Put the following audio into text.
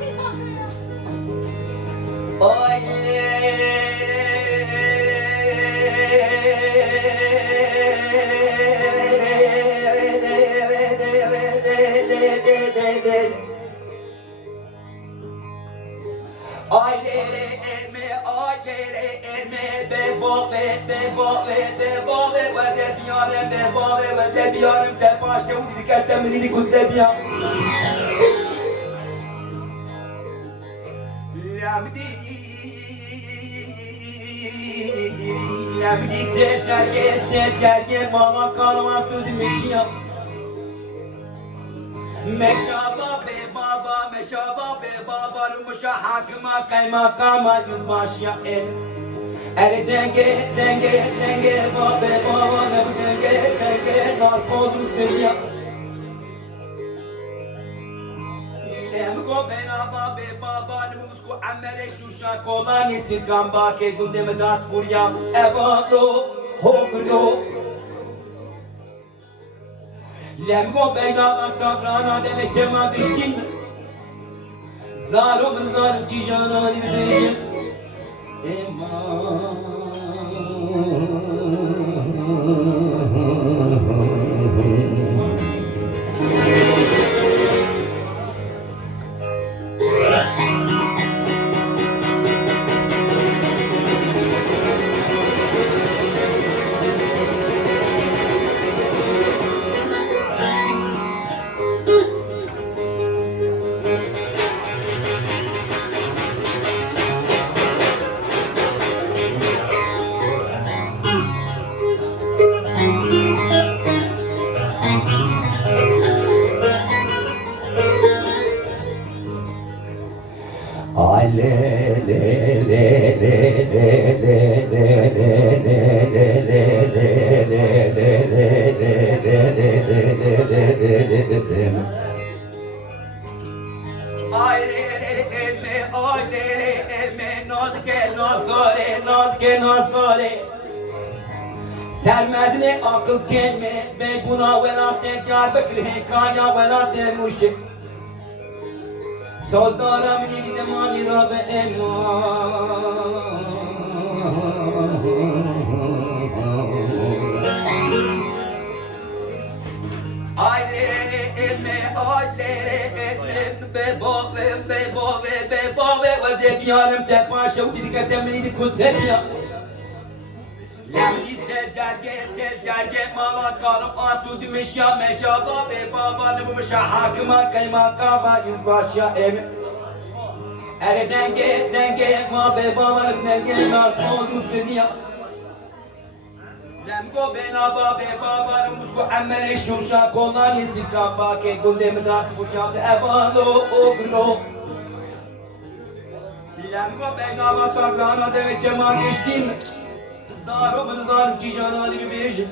Ay ailere eme bebo ve vaziyarım bebo ve vaziyarım de başta bu dikkatten beni kutlebiya Lamdi sezerge baba kalma tüdümüşya Meşaba be baba Rumuşa hakıma kaymakama yüzbaşya el denge baba denge narkozum dünya Emko bena be baba Rumuşku amele şuşa kolan istirgam bake gündeme dat kurya Evaro hogro Lemgo beyna kabrana deme cema düşkin Zarım zarım ki jana dibideyim naz dore Sermezine akıl kelme ve buna velat Diyarbakır hekaya velat muşik Sözdarım bir zamanı Rabbe bebo ve vaziyarım te paşa bu dikkatten beni kutlebiya Lamdi sezerge mavat karım atu dimişya meşaba be baba nımuşa hakıma kaymakama yüzbaşya emi denge be baba denge narkozum dünya Lemgo bena be baba nımuşku amele şuşa kolan istikam bake gündeme dat kurya evaro ogro Lemgo bena vataklarına demek cema geçtim Zarım ki jana dibideyim